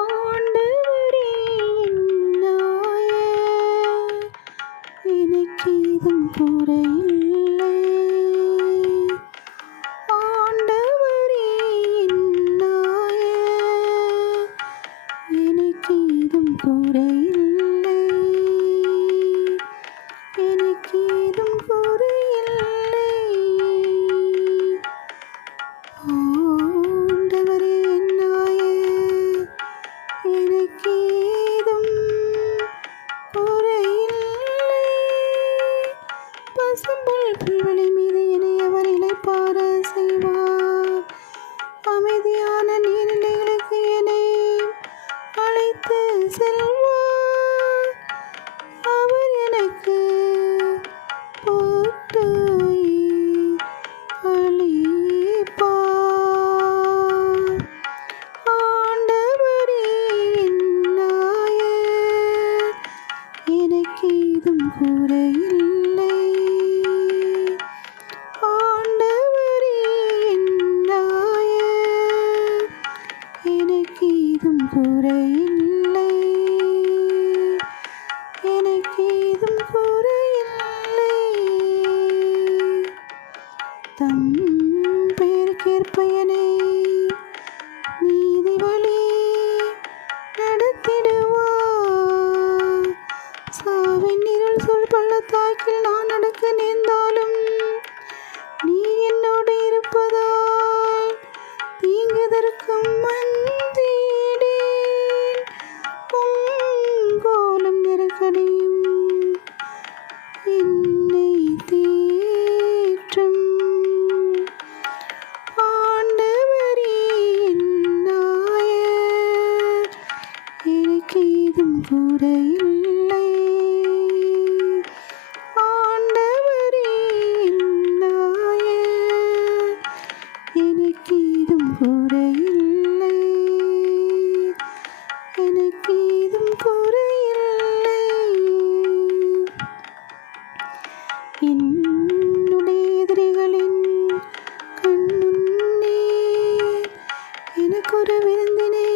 ஆண்டவரே என்னாய எனக்கேதும் குறையில்லை. ஆண்டவரே என்னாய எனக்கேதும் குறையில்லை. எனக்கேதும் குறையில்லை. ஆண்டவரே என்னாய எனக்கேதும் குறையில்லை. பசும்புல் புல்வெளி மீது என்னை அவர் இளைப்பாற செய்வார். அமைதியான நீர்நிலைகளுக்கு என்னை அழைத்து செல்வார். அவர் எனக்கு புத்துயிர் அளிப்பார். ஆண்டவரே என்னாய எனக்கேதும் குறையில்லை. ஆண்டவரே என்னாய எனக்கேதும் குறையில்லை. எனக்கேதும் குறையில்லை. தம் பெயருக்கேற்ப என்னை நீதி வழி நடத்திடுவார். சாவின் இருள் சூழ் பள்ளத்தாக்கில் நான் நடக்க நேர்ந்தாலும் நீ என்னோடு இருப்பதால் தீங்குதற்கும் அஞ்சிடேன். கோலும் நெருக்கடியும் என்னை தேற்றும். ஆண்டவரே என்னாய எனக்கேதும் குறையில்லை. ஆண்டவரே என்னாய எனக்கேதும் குறையில்லை. எனக்கேதும் குறையில்லை. என்னுடைய எதிரிகளின் கண்முன்னே எனக்கொரு விருந்தினை